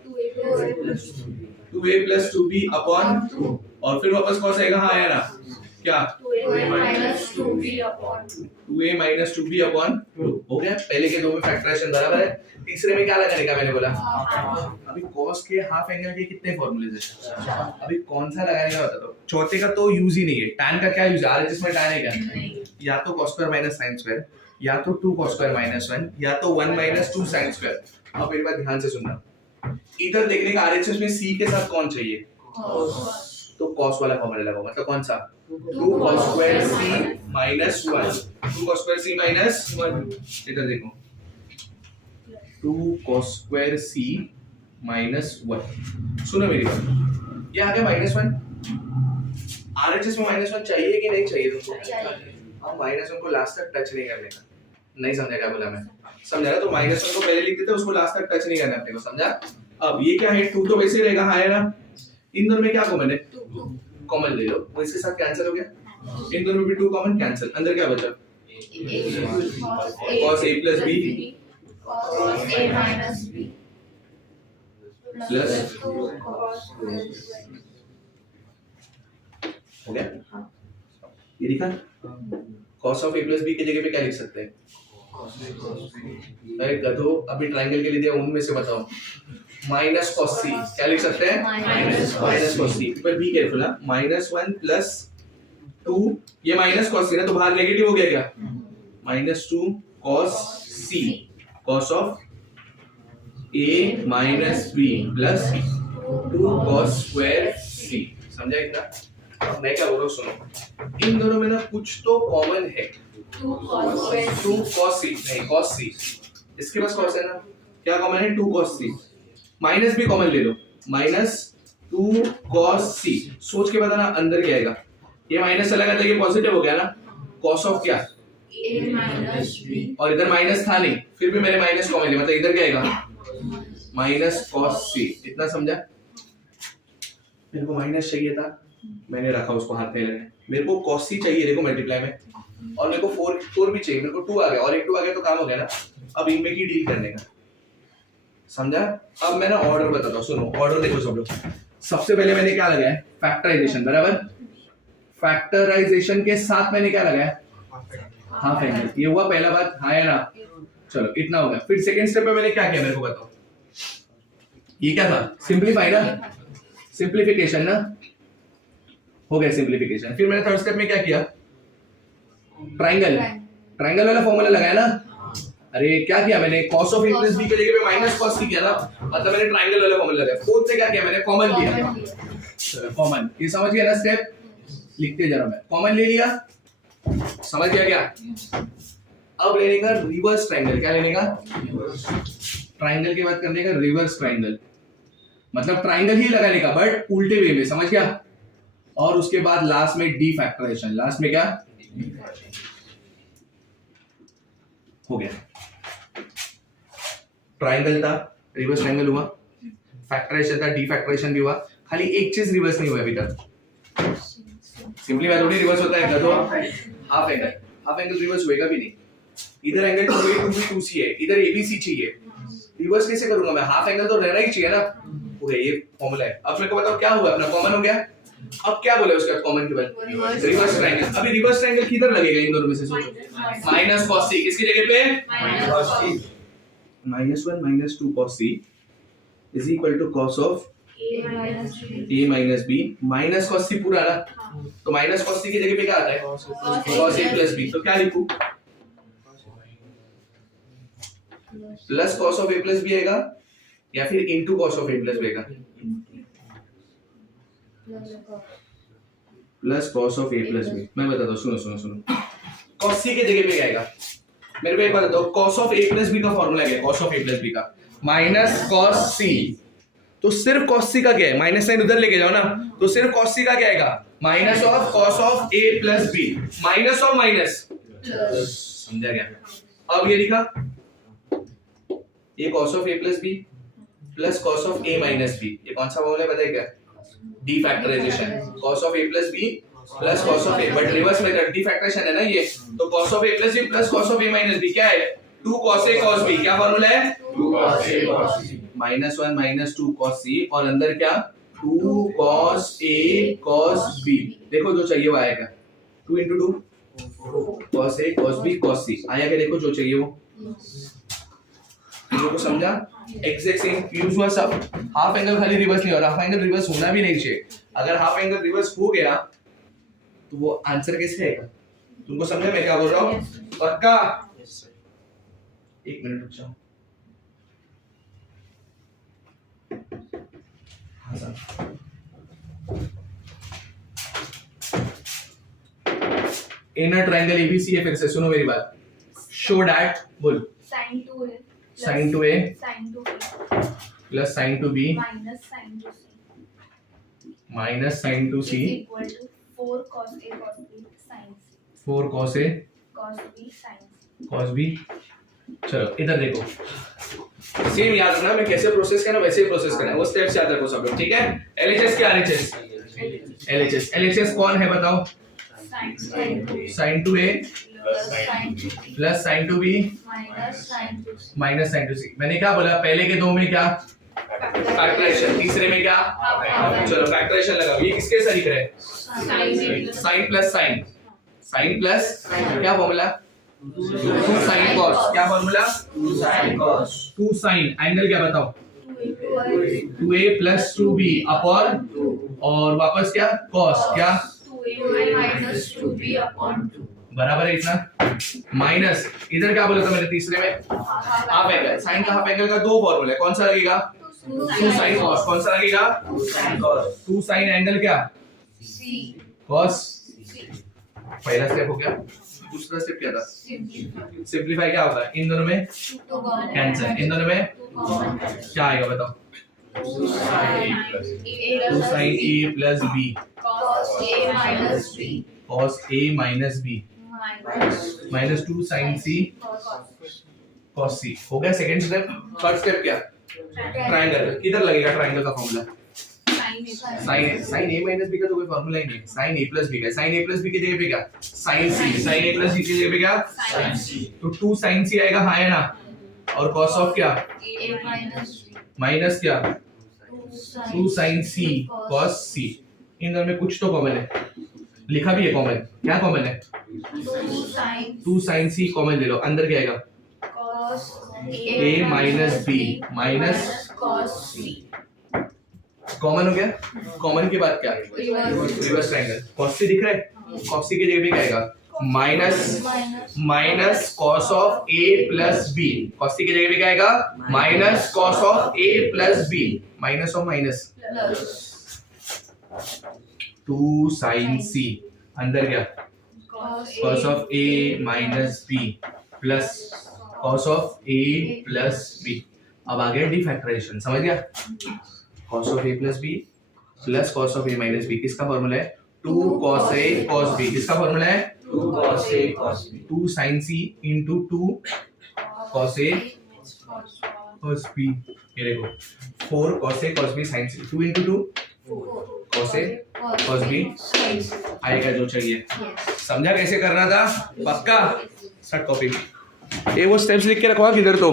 2a प्लस 2b अपॉन, और फिर वापस cos आएगा, हाँ आया ना, क्या 2a माइनस 2b अपॉन, हो गया। पहले के दो में फैक्टराइजेशन बराबर है, तीसरे में क्या लगाने का मैंने बोला, अभी cos के हाफ एंगल के कितने फॉर्मूलेज हैं, अभी कौन सा लगाने का बता दो। चौथे का तो यूज ही नहीं है, tan का क्या यूज है, आरएचएस में tan है क्या, या तो cos square minus sin square, या तो 2 cos स्क्वायर माइनस 1, या तो 1 माइनस 2 sin स्क्वायर। अब मेरी बात ध्यान से सुनना, इधर देखने का आरएचएस में c के साथ कौन चाहिए, तो cos वाला फॉर्मूला लगाओ, मतलब कौन सा 2 cos square c minus 1, 2 cos square c minus 1, इधर देखो 2 cos स्क्वायर c माइनस 1। सुनो मेरी बात, ये आ गया -1, आरएचएस में -1 चाहिए कि नहीं चाहिए तुमको, हाँ -1 को लास्ट तक टच नहीं करने का, नहीं समझा क्या बोला मैं, समझा ना, तो -1 को पहले लिख देते, उसको लास्ट तक टच नहीं करना अपने को, समझा। अब ये क्या है 2 तो वैसे ही रहेगा, हाँ है ना, इन दोनों में क्या कॉमन है, कॉमन ले लो, वो इसके साथ कैंसिल हो गया, इन दोनों में भी 2 कॉमन कैंसिल, अंदर क्या बचा cos a plus b plus, हो गया, ये लिखा cos of a plus b की जगह पे क्या लिख सकते हैं, अरे गधो अभी ट्रायंगल के लिए दिया, उनमें से बताओ माइनस cos c, क्या लिख सकते हैं माइनस cos c, पर बी केयरफुल है, -1 प्लस 2, ये माइनस cos c ना, तो बाहर नेगेटिव हो गया क्या, -2 cos c, cos of a minus b plus 2 cos square c, समझा इतना। अब मैं क्या बोल रहा हूँ सुनो, इन दोनों में ना कुछ तो कॉमन है, 2 cos c, नहीं cos c, इसके पास cos है ना, क्या कॉमन है 2 cos c, माइनस भी कॉमन ले लो, -2 cos c, सोच के बताना अंदर क्या आएगा, ये माइनस चला गया तो ये पॉजिटिव हो गया ना, cos ऑफ क्या a माइनस b, और इधर माइनस था नहीं, फिर भी मैंने माइनस कॉमन लिया, मतलब इधर क्या आएगा माइनस cos c, इतना समझा। मेरे को माइनस चाहिए था, मैंने रखा उसको हाथ में लगे, मेरे को cos c चाहिए देखो मल्टीप्लाई में, और मेरे को 4 भी चाहिए, मेरे को 2 आ गया, और एक 2 आ गया तो काम हो गया ना, अब इनमें की डील करने का, समझा। अब मैं ना ऑर्डर बताता हूँ, सुनो ऑर्डर देखो सब लोग, सबसे पहले मैंने क्या लगाया फैक्टराइजेशन, बराबर, फैक्टराइजेशन के साथ मैंने क्या लगाया हाफ एंगल, ये हुआ पहला बात, हाँ है ना, चलो इतना हो गया। फिर सेकंड स्टेप में मैंने क्या किया मेरे को बताओ, ये क्या था सिंपलीफाई ना, सिंपलीफिकेशन ना, हो गया सिंपलीफिकेशन। फिर मैंने थर्ड स्टेप में क्या किया, ट्रायंगल, ट्रायंगल वाला फॉर्मूला लगाया ना, अरे क्या किया मैंने cos of a plus b की जगह पे माइनस cos c किया ना, मतलब मैंने ट्रायंगल वाला फॉर्मूला लगाया। फोर्थ से क्या किया मैंने कॉमन लिया, चलो कॉमन, ये समझ गया ना स्टेप, लिखते जरा मैं, कॉमन ले लिया, समझ गया क्या। अब लेने का रिवर्स ट्रायंगल, क्या लेने का, ट्रायंगल के बाद करने का रिवर्स ट्रायंगल, मतलब ट्रायंगल ही लगाने का बट उल्टे वे में, समझ गया। और उसके बाद लास्ट में डी फैक्टराइजेशन, लास्ट में क्या हो गया, ट्रायंगल था रिवर्स ट्रायंगल हुआ, फैक्टराइजेशन था डी फैक्टराइजेशन भी हुआ, खाली एक चीज रिवर्स नहीं हुआ अभी तक, सिंपली बात थोड़ी रिवर्स होता है, तो half angle, half angle reverse होएगा भी नहीं, इधर एंगल 2c है, इधर abc चाहिए, रिवर्स कैसे करूंगा मैं, हाफ एंगल तो रहना ही चाहिए ना, हो गया ये फॉर्मूला है। अब मेरे को बताओ क्या हुआ, अपना कॉमन हो गया, अब क्या बोले उसके बाद कॉमन के बाद रिवर्स ट्रायंगल, अभी रिवर्स ट्रायंगल किधर लगेगा इन दोनों में से सोचो, माइनस cos c, किसकी जगह पे -1 -2 cos c is equal to cos of a minus b, minus cos c पूरा ना, तो माइनस cos c की जगह पे क्या आता है cos a प्लस b, तो क्या लिखूं plus cos of a plus b आएगा या फिर into cos of a plus b आएगा, plus cos of a plus b, मैं बताता हूँ, सुनो सुनो सुनो, cos c के जगह पे क्या आएगा, मेरे को एक बात बताओ, cos of a plus b का फॉर्मूला क्या है, cos of a plus b का माइनस cos c, तो सिर्फ cos c का क्या है, माइनस साइन उधर लेके जाओ ना, तो सिर्फ cos c का क्या आएगा, minus of cos of a plus b, minus और माइनस, समझा गया। अब ये लिखा, ये cos of a plus b plus cos of a minus b, ये कौन सा फॉर्मूला है पता है क्या, डीफैक्टराइजेशन, cos of a plus b plus cos of a, but reverse में कर, डीफैक्टराइजेशन है ना ये, तो cos of a plus b plus cos of a minus b क्या है, 2 cos a cos b, क्या फॉर्मूला है, 2 cos a cos b minus 1 minus 2 cos c, और अंदर क्या 2 cos a cos b, देखो जो चाहिए वो आएगा, 2 into 2 cos a cos b cos c आया क्या, देखो जो चाहिए वो, लोगों को समझा, एग्जैक्ट सेम यूज हुआ सब। हाफ एंगल खाली रिवर्स नहीं हो रहा, हाफ एंगल रिवर्स होना भी नहीं चाहिए, अगर हाफ एंगल रिवर्स हो गया तो वो आंसर कैसे आएगा, तुमको समझा मैं क्या बोल रहा हूँ, पक्का, एक मिनट रुक जाओ, हाँ सर, इनर ट्रायंगल एबीसी है, फिर से सुनो मेरी बात, शो दैट, बोल, sin 2a sin to a sin 2b plus sin to b minus sin 2c minus sin to c is equal to 4 cos a cos b sin c 4 cos a cos b sin c। cos b। चलो इधर देखो, same याद रखना, मैं कैसे process करना वैसे ही process करना है, वो स्टेप्स याद रखो सब लोग, ठीक है। एलएचएस क्या, एलएचएस एलएचएस कौन है बताओ, sin to a plus sin to b minus sin to c। मैंने क्या बोला, पहले के दो में क्या फैक्टराइजेशन, तीसरे में क्या, चलो फैक्टराइजेशन लगाओ, ये किसके साथ लिख रहे हैं, sine plus sine, sine plus क्या फॉर्मूला, 2 sin cos, क्या फॉर्मूला, 2 sin, एंगल क्या बताओ, 2a प्लस 2b अपॉन, और वापस क्या cos, क्या 2a minus 2b upon 2 बराबर है इतना, माइनस इधर क्या बोला था मैंने तीसरे में, हाफ एंगल, साइन का हाफ एंगल का दो फॉर्मूला है, कौन सा लगेगा, 2 sin cos, कौन सा लगेगा, 2 sin एंगल क्या, c cos, पहला स्टेप हो गया, दूसरा स्टेप क्या था, सिंपलीफाई क्या होगा, इन दोनों में कैंसिल, इन दोनों में क्या आएगा बताओ, 2 sin a plus b cos a minus b cos a minus b minus 2 sin c cos c, हो गया सेकंड स्टेप। थर्ड स्टेप क्या, ट्रायंगल, किधर लगेगा ट्रायंगल का formula, sin a minus b का तो कोई फॉर्मूला ही नहीं है, sin a प्लस b का, sin a प्लस b की जगह पे क्या, sin c, sin a plus b की जगह पे क्या, sin c, तो 2 sin c आएगा, हाँ है ना, और cos ऑफ क्या, a minus b माइनस क्या, 2 sin c cos c, इन दोनों में कुछ तो कॉमन है, लिखा भी है कॉमन, क्या कॉमन है, 2 sin c कॉमन ले लो, अंदर क्या आएगा, cos a minus b minus cos c common हो गया, कॉमन के बाद क्या, रिवर्स ट्रायंगल, cos c दिख रहा है, cos c की जगह पे क्या आएगा, minus cos of a plus b, cos c की जगह पे क्या आएगा, minus cos of a plus b, minus of minus, 2 sin c, अंदर क्या, cos of a minus b plus cos of a plus b, अब आ गया डीफैक्टराइजेशन, समझ गया, cos of a plus b plus cos of a minus b, किसका formula है, 2 cos a cos b, किसका formula है, 2 cos a cos b 2 sin c into 2 cos a cos b, ये देखो 4 cos a cos b sin c, 2 into 2 cos a cos b आएगा जो चाहिए, समझा कैसे करना था, पक्का, स्टार्ट कॉपी, ये वो स्टेप्स लिख के रखवा किधर तो